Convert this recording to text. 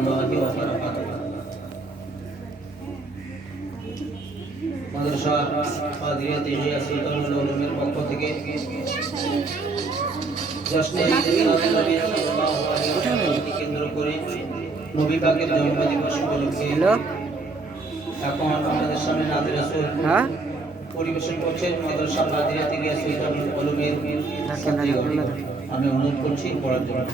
রাহমাতুল্লাহি ওয়া বারাকাতুহু। মাদ্রাসা কাদিরিয়া তিজিয়া সুলতানুল উলুমের পক্ষ থেকে জশ্নে ঈদ মিলাদুন নবী সাল্লাল্লাহু আলাইহি ওয়াসাল্লামকে কেন্দ্র করে নবী পাকের জন্মদিবস উপলক্ষে এখন আমাদের সামনে নাতে রাসূল পরিবেশন করছেন মাদ্রাসা কাদিরিয়া তিজিয়া সুলতানুল উলুমের ছাত্রীগণ। আমি অনুরোধ করছি পড়ার জন্য।